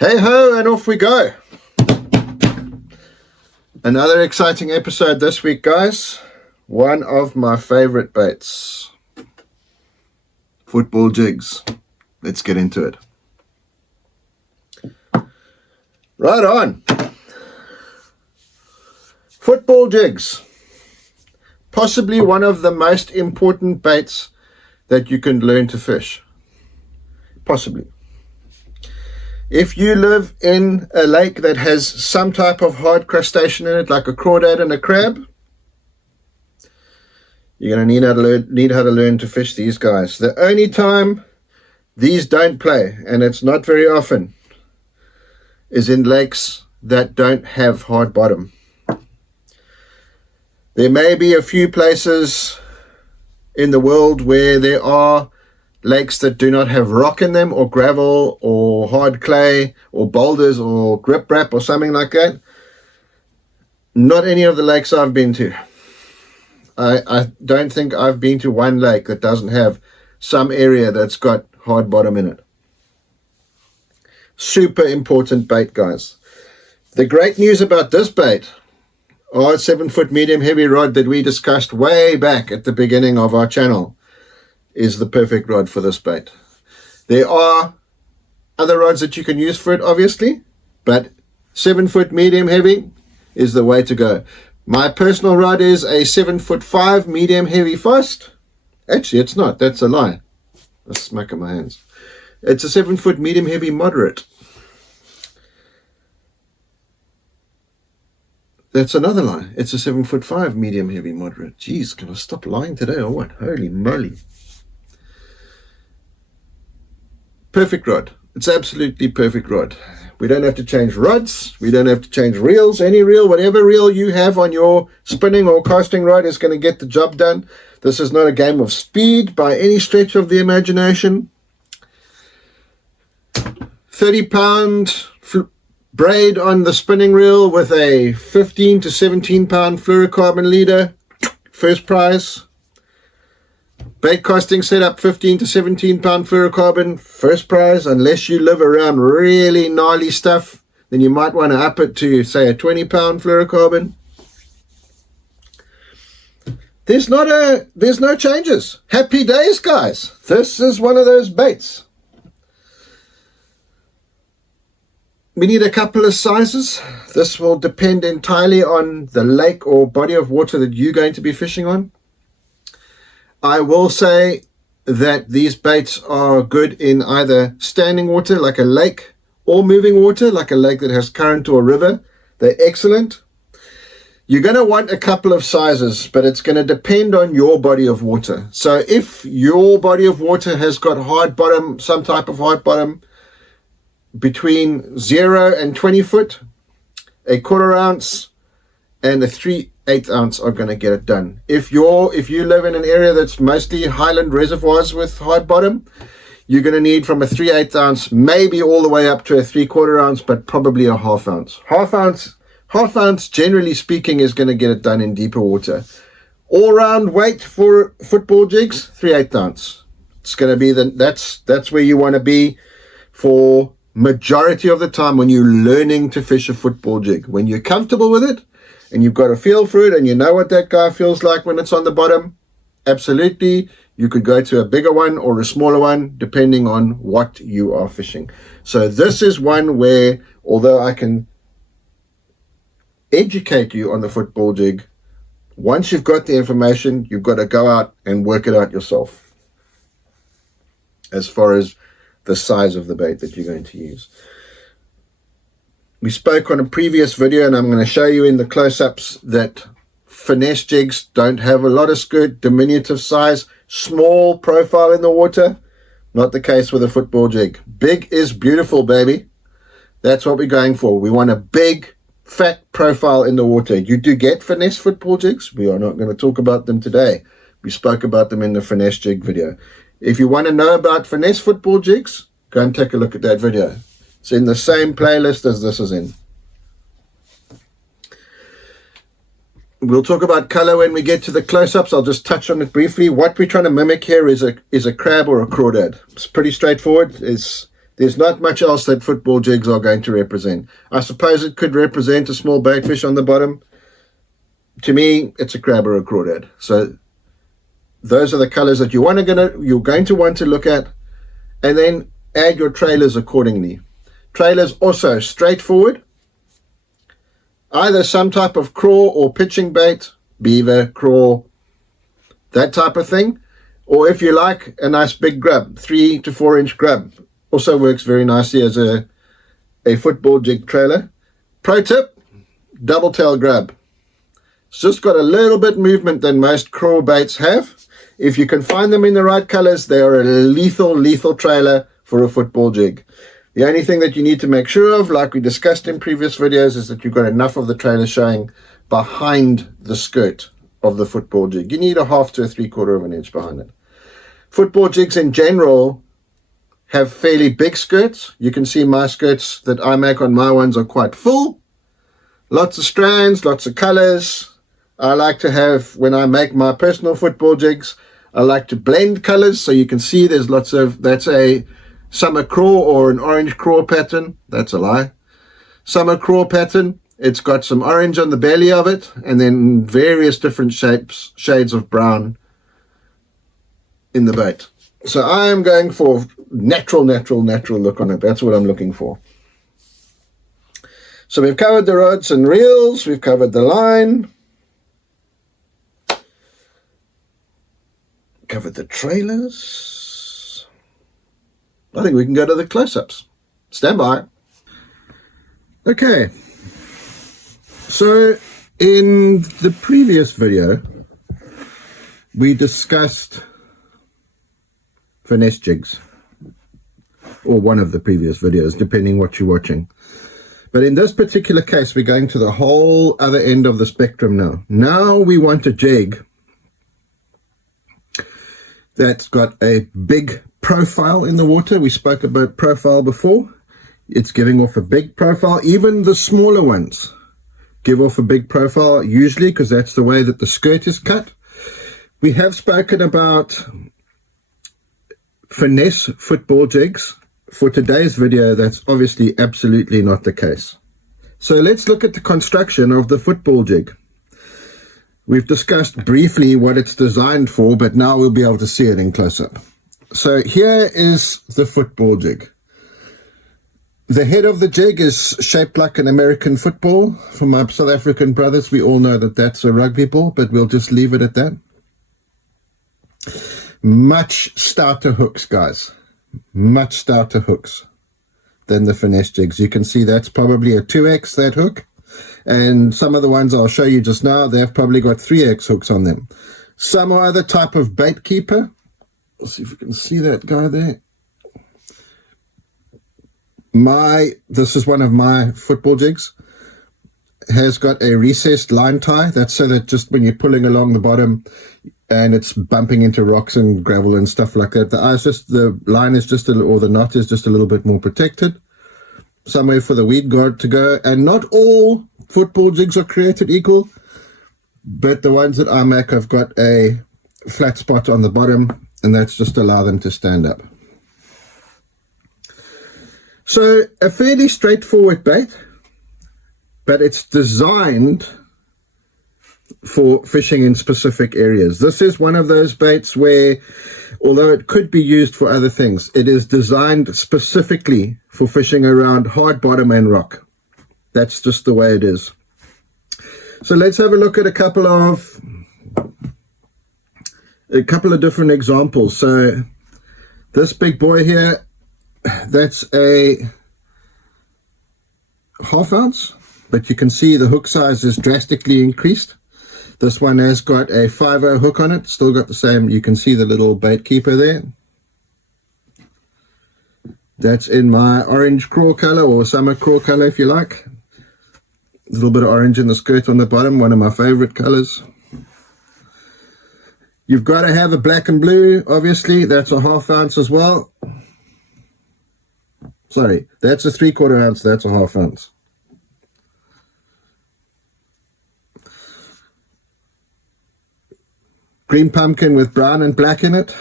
Hey ho, and off we go. Another exciting episode this week, guys. One of my favorite baits. Football jigs. Let's get into it. Right on. Football jigs. Possibly one of the most important baits that you can learn to fish. Possibly. If you live in a lake that has some type of hard crustacean in it, like a crawdad and a crab, you're going to need how to learn to fish these guys. The only time these don't play, and it's not very often, is in lakes that don't have hard bottom. There may be a few places in the world where there are lakes that do not have rock in them, or gravel, or hard clay, or boulders, or grip wrap, or something like that. Not any of the lakes I've been to. I don't think I've been to one lake that doesn't have some area that's got hard bottom in it. Super important bait, guys. The great news about this bait, our 7-foot medium heavy rod that we discussed way back at the beginning of our channel, is the perfect rod for this bait. There are other rods that you can use for it, obviously, but 7-foot medium heavy is the way to go. My personal rod is a 7'5" medium heavy fast. Actually, it's not. That's a lie. A smack of my hands. It's a 7-foot medium heavy moderate. That's another lie. It's a 7'5" medium heavy moderate. Jeez, can I stop lying today or what? Holy moly. Perfect rod. It's absolutely perfect rod. We don't have to change rods. We don't have to change reels. Any reel, whatever reel you have on your spinning or casting rod is going to get the job done. This is not a game of speed by any stretch of the imagination. 30-pound braid on the spinning reel with a 15 to 17-pound fluorocarbon leader. First prize. Bait casting setup, 15 to 17-pound fluorocarbon, first prize. Unless you live around really gnarly stuff, then you might want to up it to, say, a 20-pound fluorocarbon. There's no changes. Happy days, guys. This is one of those baits. We need a couple of sizes. This will depend entirely on the lake or body of water that you're going to be fishing on. I will say that these baits are good in either standing water like a lake, or moving water like a lake that has current or a river. They're excellent. You're going to want a couple of sizes, but it's going to depend on your body of water. So if your body of water has got hard bottom, some type of hard bottom, between 0 and 20 foot, a 1/4 ounce and a 3/8 ounce are going to get it done. If you live in an area that's mostly highland reservoirs with hard bottom, you're going to need from a 3/8 ounce, maybe all the way up to a 3/4 ounce, but probably a 1/2 ounce. Half ounce, generally speaking, is going to get it done in deeper water. All round weight for football jigs, 3/8 ounce. It's going to be that's where you want to be for majority of the time when you're learning to fish a football jig. When you're comfortable with it, and you've got a feel for it, and you know what that guy feels like when it's on the bottom, absolutely, you could go to a bigger one or a smaller one, depending on what you are fishing. So this is one where, although I can educate you on the football jig, once you've got the information, you've got to go out and work it out yourself, as far as the size of the bait that you're going to use. We spoke on a previous video, and I'm going to show you in the close-ups, that finesse jigs don't have a lot of skirt, diminutive size, small profile in the water. Not the case with a football jig. Big is beautiful, baby. That's what we're going for. We want a big, fat profile in the water. You do get finesse football jigs. We are not going to talk about them today. We spoke about them in the finesse jig video. If you want to know about finesse football jigs, go and take a look at that video. It's in the same playlist as this is in. We'll talk about color when we get to the close-ups. I'll just touch on it briefly. What we're trying to mimic here is a crab or a crawdad. It's pretty straightforward. It's There's not much else that football jigs are going to represent. I suppose it could represent a small baitfish on the bottom. To me, it's a crab or a crawdad. So those are the colors that you're going to want to look at, and then add your trailers accordingly. Trailers also straightforward. Either some type of craw or pitching bait, beaver, craw, that type of thing. Or if you like, a nice big grub, 3 to 4 inch grub. Also works very nicely as a football jig trailer. Pro tip, double tail grub. It's just got a little bit movement than most craw baits have. If you can find them in the right colors, they are a lethal trailer for a football jig. The only thing that you need to make sure of, like we discussed in previous videos, is that you've got enough of the trailer showing behind the skirt of the football jig. You need a 1/2 to 3/4 of an inch behind it. Football jigs in general have fairly big skirts. You can see my skirts that I make on my ones are quite full. Lots of strands, lots of colors. I like to have, when I make my personal football jigs, I like to blend colors. So you can see there's lots of, that's a summer craw or an orange craw pattern. That's a lie. Summer craw pattern. It's got some orange on the belly of it, and then various different shades of brown in the bait. So I'm going for natural look on it. That's what I'm looking for. So we've covered the rods and reels. We've covered the line. Covered the trailers. I think we can go to the close-ups. Stand by. Okay. So in the previous video, we discussed finesse jigs, or one of the previous videos, depending what you're watching. But in this particular case, we're going to the whole other end of the spectrum now. Now we want a jig that's got a big profile in the water. We spoke about profile before. It's giving off a big profile. Even the smaller ones give off a big profile, usually, because that's the way that the skirt is cut. We have spoken about finesse football jigs. For today's video, that's obviously absolutely not the case. So let's look at the construction of the football jig. We've discussed briefly what it's designed for, but now we'll be able to see it in close-up. So here is the football jig. The head of the jig is shaped like an American football. For my South African brothers, we all know that that's a rugby ball, but we'll just leave it at that. Much stouter hooks, guys. Much stouter hooks than the finesse jigs. You can see that's probably a 2x, that hook. And some of the ones I'll show you just now, they've probably got 3x hooks on them. Some other type of bait keeper. Let's see if we can see that guy there. This is one of my football jigs. Has got a recessed line tie. That's so that just when you're pulling along the bottom and it's bumping into rocks and gravel and stuff like that, the line is just or the knot is just a little bit more protected. Somewhere for the weed guard to go. And not all football jigs are created equal, but the ones that I make have got a flat spot on the bottom, and that's just allow them to stand up. So a fairly straightforward bait, but it's designed for fishing in specific areas. This is one of those baits where, although it could be used for other things, it is designed specifically for fishing around hard bottom and rock. That's just the way it is. So let's have a look at a couple of different examples. So this big boy here, that's a 1/2 ounce, but you can see the hook size is drastically increased. This one has got a 5/0 hook on it, still got the same. You can see the little bait keeper there. That's in my orange craw color, or summer craw color if you like. A little bit of orange in the skirt on the bottom, one of my favorite colors. You've got to have a black and blue, obviously. That's a 1/2 ounce as well. Sorry, that's a 3/4 ounce, that's a 1/2 ounce. Green pumpkin with brown and black in it.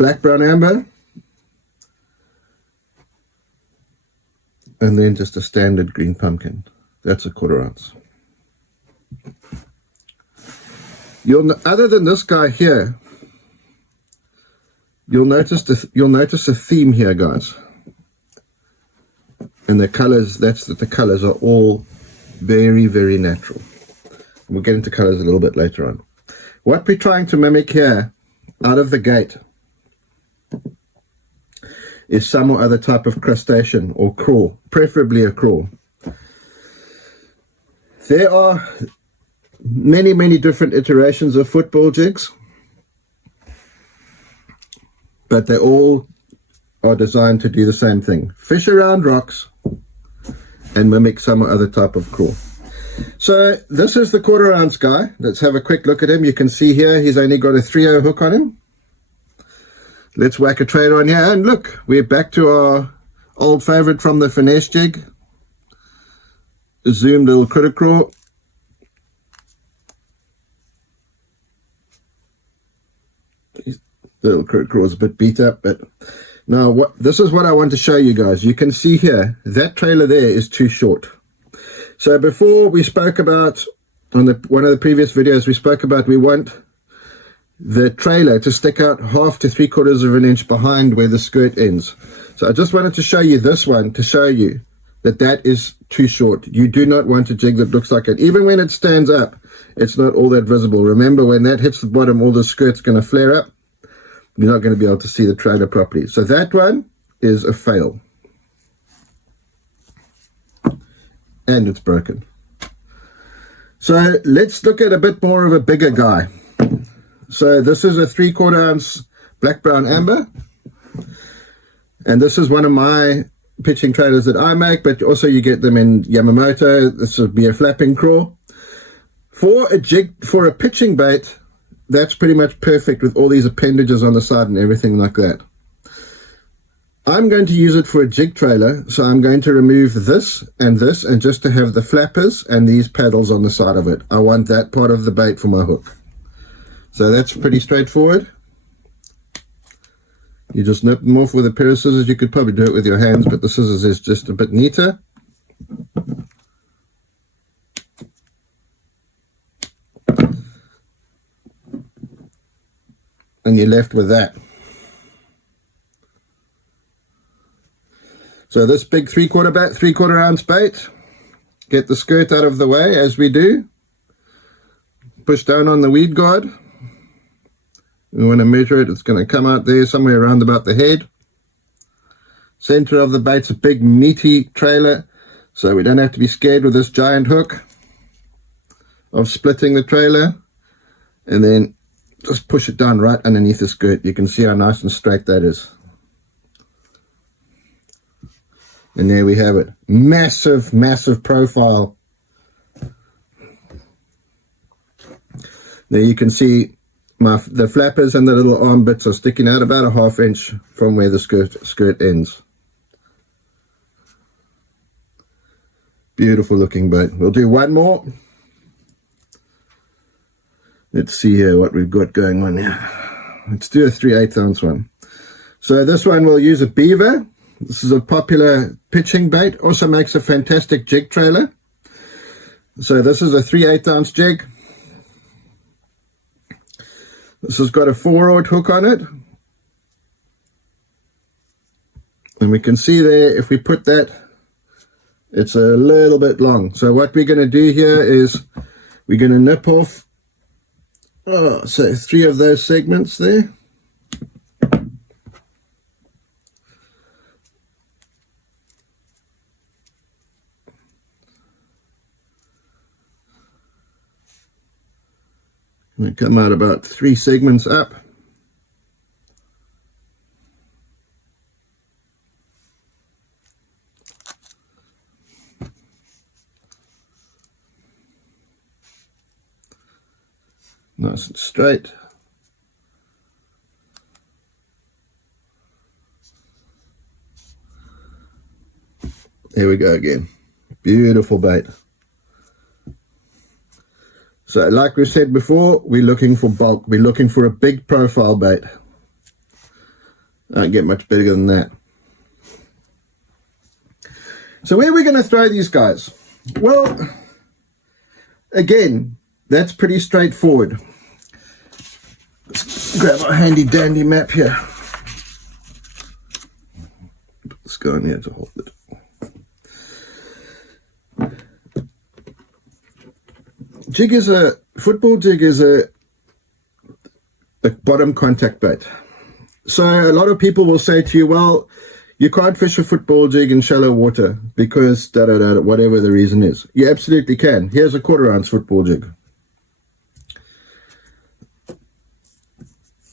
black, brown, amber. And then just a standard green pumpkin. That's a 1/4 ounce. Other than this guy here, you'll notice a theme here, guys. And the colors, the colors are all very, very natural. We'll get into colors a little bit later on. What we're trying to mimic here, out of the gate, is some or other type of crustacean or crawl, preferably a crawl. There are many, many different iterations of football jigs, but they all are designed to do the same thing. Fish around rocks and mimic some or other type of crawl. So this is the 1/4 ounce guy. Let's have a quick look at him. You can see here he's only got a 3/0 hook on him. Let's whack a trailer on here, and look, we're back to our old favorite from the finesse jig. A zoomed little critter crawl. The little critter crawl is a bit beat up, but now this is what I want to show you guys. You can see here, that trailer there is too short. So before we spoke about, on one of the previous videos, we spoke about we want the trailer to stick out 1/2 to 3/4 of an inch behind where the skirt ends. So I just wanted to show you this one to show you that that is too short. You do not want a jig that looks like it. Even when it stands up, it's not all that visible. Remember, when that hits the bottom, all the skirt's going to flare up. You're not going to be able to see the trailer properly. So that one is a fail. And it's broken. So let's look at a bit more of a bigger guy. So this is a 3/4 ounce black, brown, amber. And this is one of my pitching trailers that I make, but also you get them in Yamamoto. This would be a flapping crawl. For a pitching bait, that's pretty much perfect with all these appendages on the side and everything like that. I'm going to use it for a jig trailer, so I'm going to remove this and just to have the flappers and these paddles on the side of it. I want that part of the bait for my hook. So that's pretty straightforward. You just nip them off with a pair of scissors. You could probably do it with your hands, but the scissors is just a bit neater. And you're left with that. So this big 3/4 ounce bait, get the skirt out of the way as we do. Push down on the weed guard. We want to measure it. It's going to come out there somewhere around about the head. Center of the bait's a big meaty trailer, so we don't have to be scared with this giant hook of splitting the trailer. And then just push it down right underneath the skirt. You can see how nice and straight that is. And there we have it. Massive, massive profile. There you can see the flappers and the little arm bits are sticking out about a 1/2 inch from where the skirt ends. Beautiful looking bait. We'll do one more. Let's see here what we've got going on here. Let's do a 3/8 ounce one. So this one we'll use a beaver. This is a popular pitching bait. Also makes a fantastic jig trailer. So this is a 3/8 ounce jig. This has got a 4-rod hook on it. And we can see there, if we put that, it's a little bit long. So what we're going to do here is we're going to nip off, so 3 of those segments there. We come out about 3 segments up. Nice and straight. There we go again. Beautiful bait. So like we said before, we're looking for bulk. We're looking for a big profile bait. I don't get much bigger than that. So where are we going to throw these guys? Well, again, that's pretty straightforward. Let's grab our handy dandy map here. Let's go in here to hold it. Football jig is a bottom contact bait. So a lot of people will say to you, well, you can't fish a football jig in shallow water because whatever the reason is. You absolutely can. Here's a 1/4 ounce football jig.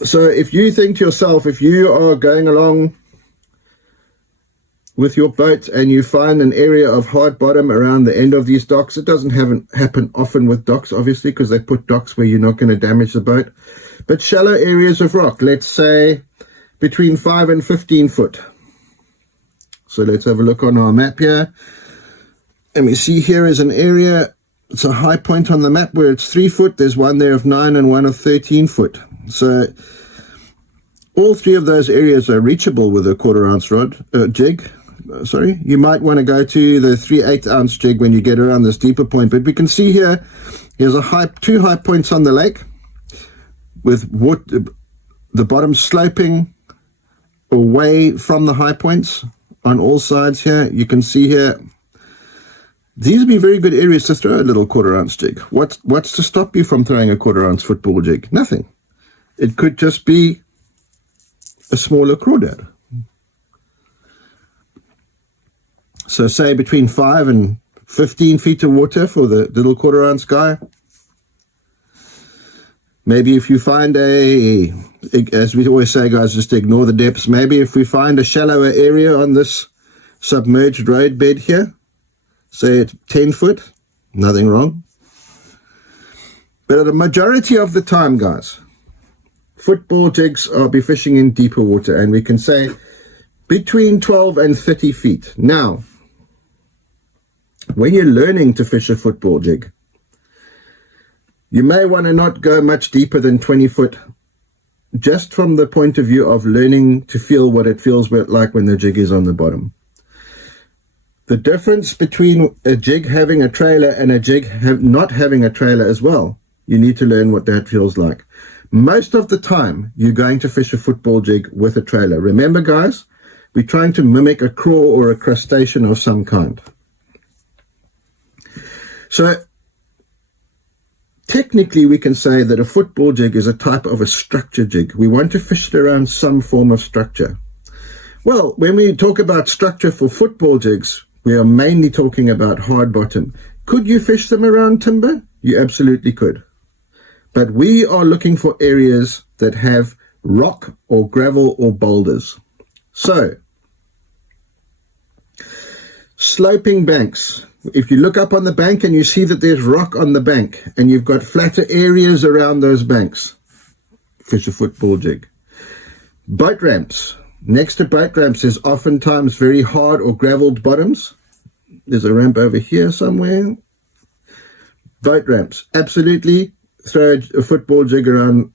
So if you think to yourself, if you are going along with your boat and you find an area of hard bottom around the end of these docks, it doesn't happen often with docks, obviously, because they put docks where you're not going to damage the boat. But shallow areas of rock, let's say between 5 and 15 foot. So let's have a look on our map here. And we see here is an area, it's a high point on the map where it's 3 foot. There's one there of 9 and one of 13 foot. So all three of those areas are reachable with a 1/4 ounce jig. You might want to go to the 3/8 ounce jig when you get around this deeper point. But we can see here, here's two high points on the lake with the bottom sloping away from the high points on all sides here. You can see here, these would be very good areas to throw a little 1/4 ounce jig. What's to stop you from throwing a 1/4 ounce football jig? Nothing. It could just be a smaller crawdad. So say between 5 and 15 feet of water for the little 1/4 ounce guy. Maybe if you find as we always say, guys, just ignore the depths. Maybe if we find a shallower area on this submerged road bed here, say at 10 foot, nothing wrong. But the majority of the time, guys, football jigs are be fishing in deeper water, and we can say between 12 and 30 feet. Now, when you're learning to fish a football jig, you may want to not go much deeper than 20 foot, just from the point of view of learning to feel what it feels like when the jig is on the bottom. The difference between a jig having a trailer and a jig not having a trailer as well, you need to learn what that feels like. Most of the time, you're going to fish a football jig with a trailer. Remember, guys, we're trying to mimic a craw or a crustacean of some kind. So technically, we can say that a football jig is a type of a structure jig. We want to fish it around some form of structure. Well, when we talk about structure for football jigs, we are mainly talking about hard bottom. Could you fish them around timber? You absolutely could. But we are looking for areas that have rock or gravel or boulders. So, sloping banks. If you look up on the bank and you see that there's rock on the bank and you've got flatter areas around those banks, fish a football jig. Boat ramps. Next to boat ramps is oftentimes very hard or graveled bottoms. There's a ramp over here somewhere. Boat ramps. Absolutely throw a football jig around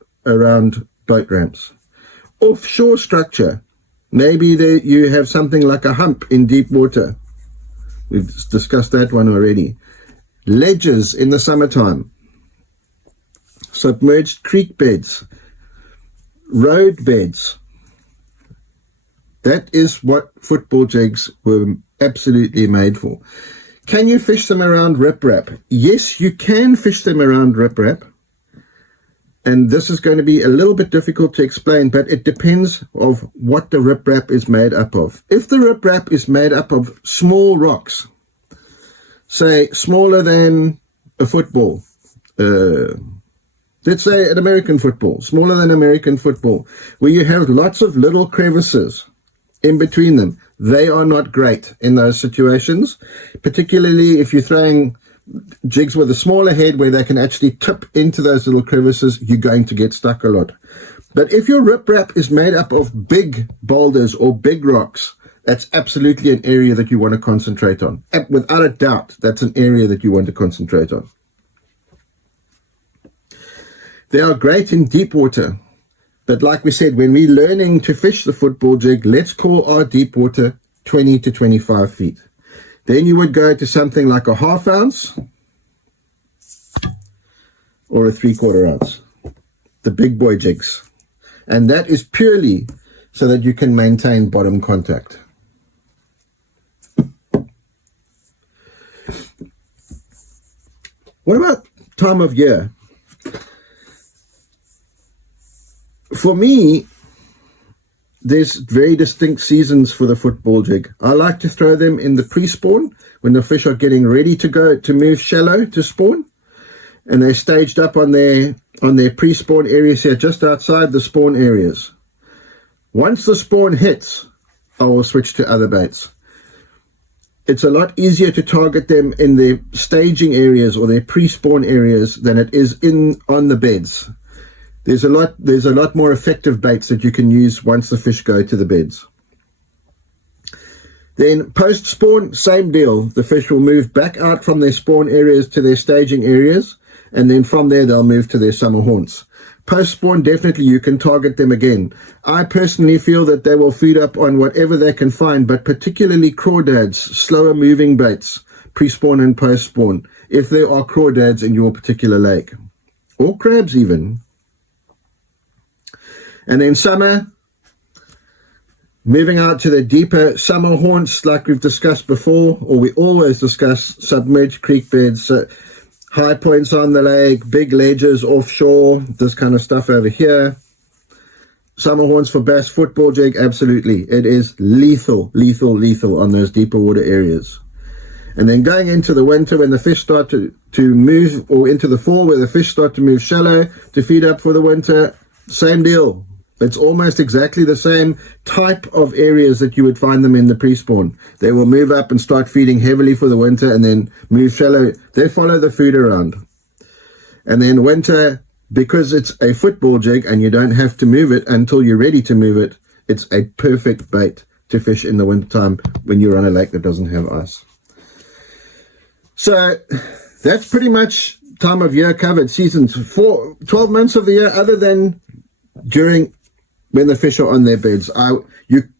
boat ramps. Offshore structure. Maybe you have something like a hump in deep water. We've discussed that one already. Ledges in the summertime. Submerged creek beds. Road beds. That is what football jigs were absolutely made for. Can you fish them around riprap? Yes, you can fish them around riprap. And this is going to be a little bit difficult to explain, but it depends of what the riprap is made up of. If the riprap is made up of small rocks, say smaller than a football, let's say an American football, smaller than American football, where you have lots of little crevices in between them, they are not great in those situations, particularly if you're throwing jigs with a smaller head where they can actually tip into those little crevices. You're going to get stuck a lot. But if your riprap is made up of big boulders or big rocks, that's absolutely an area that you want to concentrate on. Without a doubt, that's an area that you want to concentrate on. They are great in deep water, But like we said, when we're learning to fish the football jig, let's call our deep water 20 to 25 feet. Then you would go to something like a ½ ounce or a 3/4 ounce, the big boy jigs. And that is purely so that you can maintain bottom contact. What about time of year? For me, there's very distinct seasons for the football jig. I like to throw them in the pre-spawn when the fish are getting ready to go to move shallow to spawn, and they're staged up on their pre-spawn areas here, just outside the spawn areas. Once the spawn hits, I will switch to other baits. It's a lot easier to target them in their staging areas or their pre-spawn areas than it is on the beds. There's a lot more effective baits that you can use once the fish go to the beds. Then post-spawn, same deal. The fish will move back out from their spawn areas to their staging areas, and then from there they'll move to their summer haunts. Post-spawn, definitely you can target them again. I personally feel that they will feed up on whatever they can find, but particularly crawdads, slower moving baits, pre-spawn and post-spawn, if there are crawdads in your particular lake, or crabs even. And then summer, moving out to the deeper summer haunts like we've discussed before, or we always discuss submerged creek beds, high points on the lake, big ledges offshore, this kind of stuff over here. Summer haunts for bass football jig, absolutely. It is lethal on those deeper water areas. And then going into the winter when the fish start to move, or into the fall where the fish start to move shallow to feed up for the winter, same deal. It's almost exactly the same type of areas that you would find them in the pre-spawn. They will move up and start feeding heavily for the winter and then move shallow. They follow the food around. And then winter, because it's a football jig and you don't have to move it until you're ready to move it, it's a perfect bait to fish in the wintertime when you're on a lake that doesn't have ice. So that's pretty much time of year covered. Seasons for 12 months of the year, other than during when the fish are on their beds.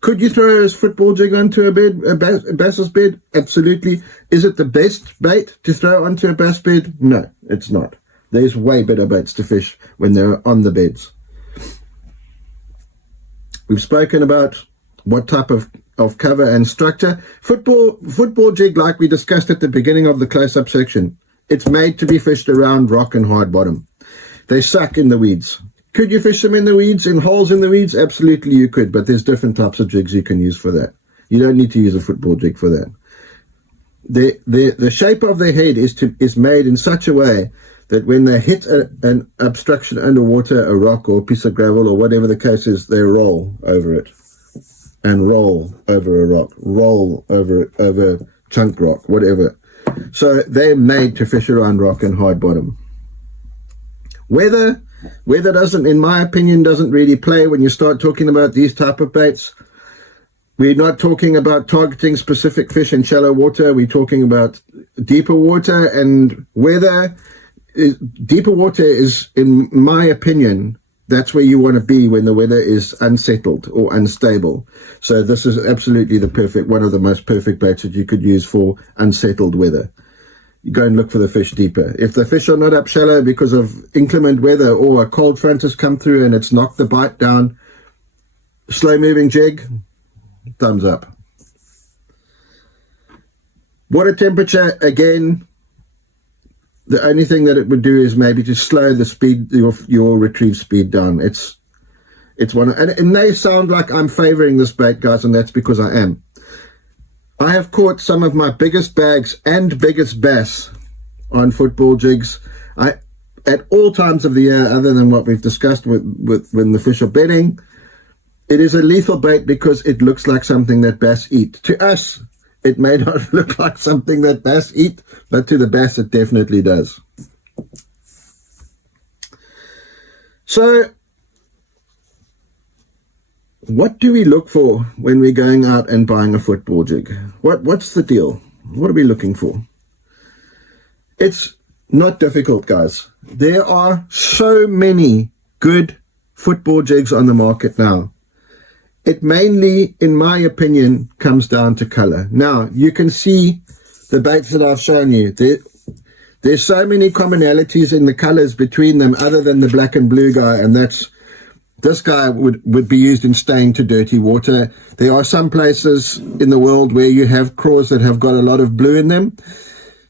Could you throw a football jig onto a bass's bed? Absolutely. Is it the best bait to throw onto a bass bed? No, it's not. There's way better baits to fish when they're on the beds. We've spoken about what type of cover and structure. Football jig, like we discussed at the beginning of the close-up section, it's made to be fished around rock and hard bottom. They suck in the weeds. Could you fish them in the weeds, in holes in the weeds? Absolutely you could, but there's different types of jigs you can use for that. You don't need to use a football jig for that. The shape of their head is made in such a way that when they hit an obstruction underwater, a rock or a piece of gravel or whatever the case is, they roll over it and roll over a rock, roll over chunk rock, whatever. So they're made to fish around rock and hard bottom. Weather doesn't, in my opinion, doesn't really play when you start talking about these type of baits. We're not talking about targeting specific fish in shallow water. We're talking about deeper water, and deeper water is, in my opinion, that's where you want to be when the weather is unsettled or unstable. So this is absolutely one of the most perfect baits that you could use for unsettled weather. You go and look for the fish deeper. If the fish are not up shallow because of inclement weather or a cold front has come through and it's knocked the bite down, slow moving jig, thumbs up. Water temperature, again, the only thing that it would do is maybe to slow the speed, your retrieve speed down. It's one, and it may sound like I'm favoring this bait, guys, and that's because I am. I have caught some of my biggest bags and biggest bass on football jigs at all times of the year, other than what we've discussed with when the fish are bedding. It is a lethal bait because it looks like something that bass eat. To us, it may not look like something that bass eat, but to the bass it definitely does. So what do we look for when we're going out and buying a football jig? What's the deal? What are we looking for? It's not difficult, guys. There are so many good football jigs on the market now. It mainly, in my opinion, comes down to color. Now, you can see the baits that I've shown you. There's so many commonalities in the colors between them other than the black and blue guy, and that's this guy would be used in staying to dirty water. There are some places in the world where you have craws that have got a lot of blue in them.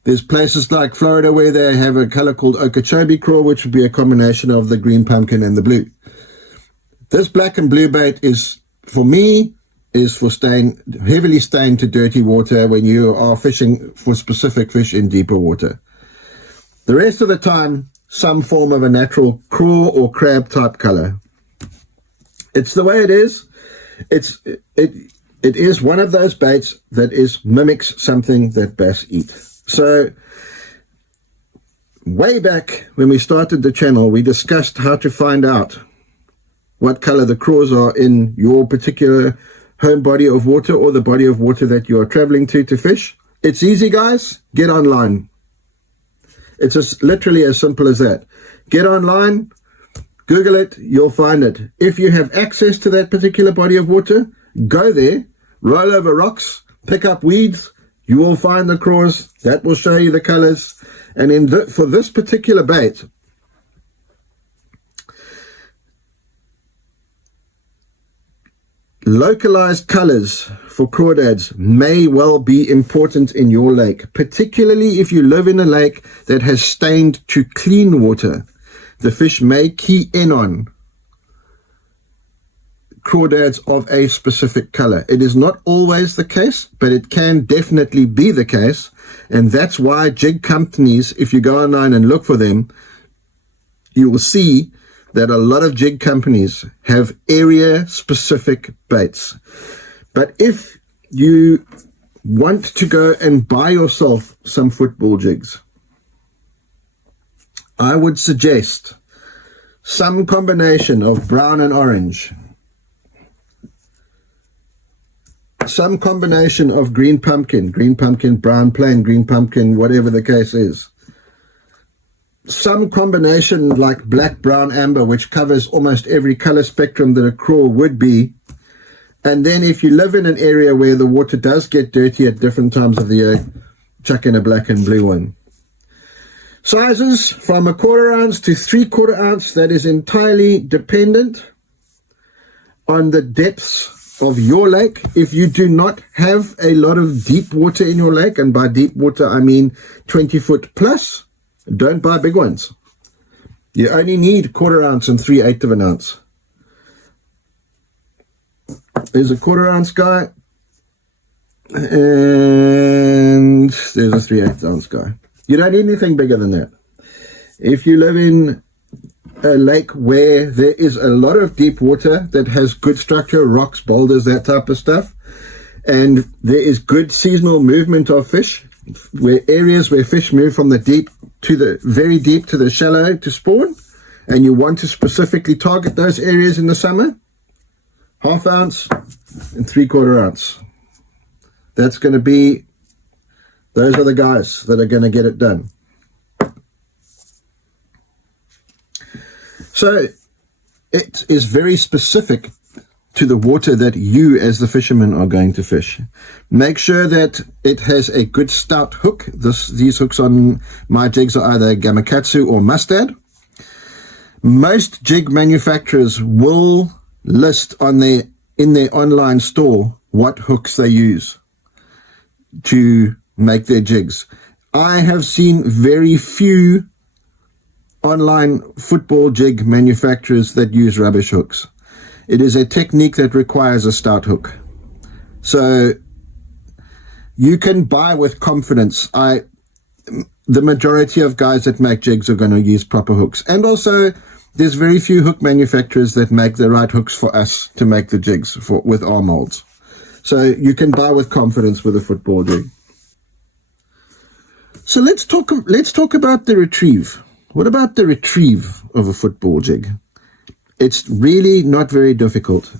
There's places like Florida where they have a color called Okeechobee craw, which would be a combination of the green pumpkin and the blue. This black and blue bait is, for me, is for heavily stained to dirty water when you are fishing for specific fish in deeper water. The rest of the time, some form of a natural craw or crab type color. It's the way it is. It is one of those baits that mimics something that bass eat. So, way back when we started the channel, we discussed how to find out what color the craws are in your particular home body of water or the body of water that you are traveling to fish. It's easy, guys. Get online. It's literally as simple as that. Get online, Google it, you'll find it. If you have access to that particular body of water, go there, roll over rocks, pick up weeds, you will find the craws. That will show you the colors. And for this particular bait, localized colors for crawdads may well be important in your lake, particularly if you live in a lake that has stained to clean water. The fish may key in on crawdads of a specific color. It is not always the case, but it can definitely be the case, and that's why jig companies, if you go online and look for them, you will see that a lot of jig companies have area-specific baits. But if you want to go and buy yourself some football jigs, I would suggest some combination of brown and orange, some combination of green pumpkin, brown plain, green pumpkin, whatever the case is. Some combination like black, brown, amber, which covers almost every color spectrum that a craw would be. And then if you live in an area where the water does get dirty at different times of the year, chuck in a black and blue one. Sizes from 1/4 ounce to 3/4 ounce, that is entirely dependent on the depths of your lake. If you do not have a lot of deep water in your lake, and by deep water I mean 20 foot plus, don't buy big ones. You only need 1/4 ounce and 3/8 of an ounce. There's a 1/4 ounce guy, and there's a 3/8 ounce guy. You don't need anything bigger than that. If you live in a lake where there is a lot of deep water that has good structure, rocks, boulders, that type of stuff, and there is good seasonal movement of fish, where areas where fish move from the deep to the very deep to the shallow to spawn, and you want to specifically target those areas in the summer, 1/2 ounce and 3/4 ounce. That's going to be, those are the guys that are going to get it done. So it is very specific to the water that you as the fisherman are going to fish. Make sure that it has a good stout hook. These hooks on my jigs are either Gamakatsu or Mustad. Most jig manufacturers will list in their online store what hooks they use to make their jigs. I have seen very few online football jig manufacturers that use rubbish hooks. It is a technique that requires a stout hook. So you can buy with confidence. The majority of guys that make jigs are going to use proper hooks. And also, there's very few hook manufacturers that make the right hooks for us to make the jigs with our molds. So you can buy with confidence with a football jig. So let's talk about the retrieve. What about the retrieve of a football jig? It's really not very difficult.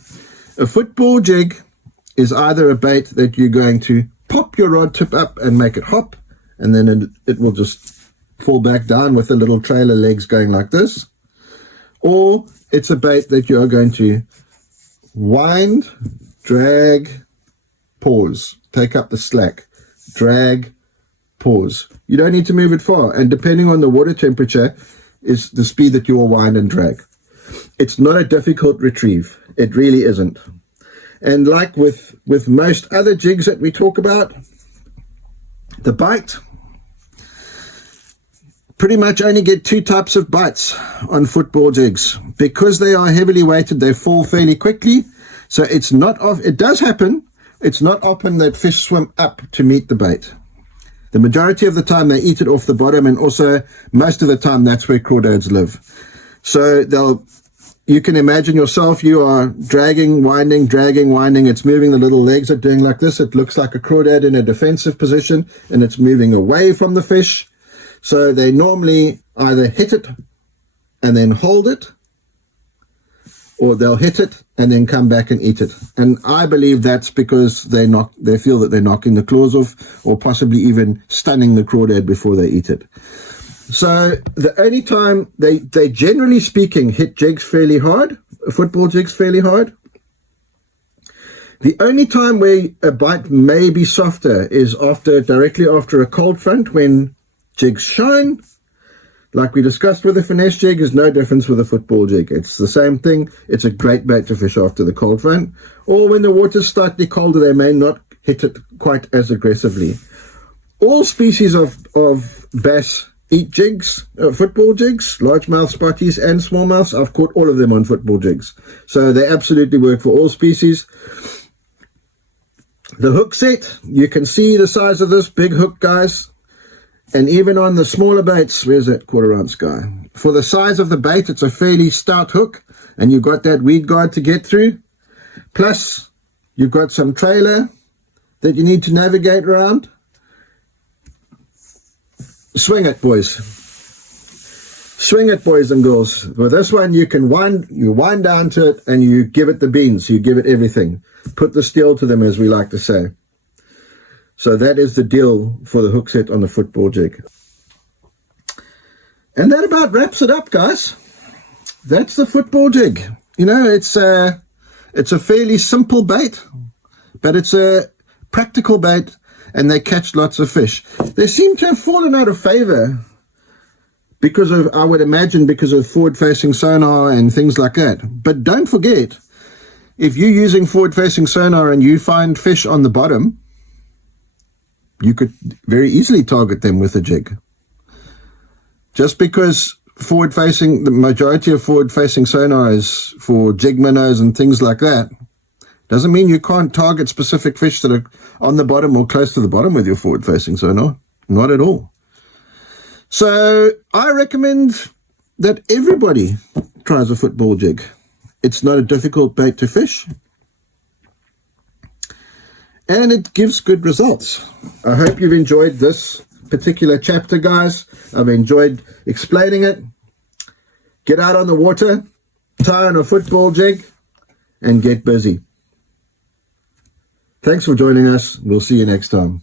A football jig is either a bait that you're going to pop your rod tip up and make it hop, and then it will just fall back down with the little trailer legs going like this. or it's a bait that you are going to wind, drag, pause, take up the slack, drag, pause. You don't need to move it far, and depending on the water temperature is the speed that you will wind and drag. It's not a difficult retrieve. It really isn't. And like with most other jigs that we talk about, the bite, pretty much only get two types of bites on football jigs. Because they are heavily weighted, they fall fairly quickly. So it's not off. It does happen. It's not often that fish swim up to meet the bait. The majority of the time they eat it off the bottom, and also most of the time that's where crawdads live. So you can imagine yourself, you are dragging, winding, it's moving, the little legs are doing like this. It looks like a crawdad in a defensive position, and it's moving away from the fish. So they normally either hit it and then hold it, or they'll hit it and then come back and eat it. And I believe that's because they feel that they're knocking the claws off, or possibly even stunning the crawdad before they eat it. So the only time they generally speaking hit jigs fairly hard, football jigs fairly hard. The only time where a bite may be softer is directly after a cold front, when jigs shine. Like we discussed with the finesse jig, is no difference with a football jig. It's the same thing. It's a great bait to fish after the cold front. Or when the water's slightly colder, they may not hit it quite as aggressively. All species of bass eat jigs, football jigs, largemouth spotties and smallmouths. I've caught all of them on football jigs. So they absolutely work for all species. The hook set, you can see the size of this big hook, guys. And even on the smaller baits, where's that quarter ounce guy? For the size of the bait, it's a fairly stout hook, and you've got that weed guard to get through. Plus, you've got some trailer that you need to navigate around. Swing it, boys. Swing it, boys and girls. With this one, you wind down to it, and you give it the beans. You give it everything. Put the steel to them, as we like to say. So that is the deal for the hook set on the football jig. And that about wraps it up, guys. That's the football jig. You know, it's a fairly simple bait, but it's a practical bait, and they catch lots of fish. They seem to have fallen out of favor because of, I would imagine, because of forward-facing sonar and things like that. But don't forget, if you're using forward-facing sonar and you find fish on the bottom, you could very easily target them with a jig. Just because the majority of forward-facing sonar is for jig minnows and things like that, doesn't mean you can't target specific fish that are on the bottom or close to the bottom with your forward-facing sonar. Not at all. So I recommend that everybody tries a football jig. It's not a difficult bait to fish, and it gives good results. I hope you've enjoyed this particular chapter, guys. I've enjoyed explaining it. Get out on the water, tie on a football jig, and get busy. Thanks for joining us. We'll see you next time.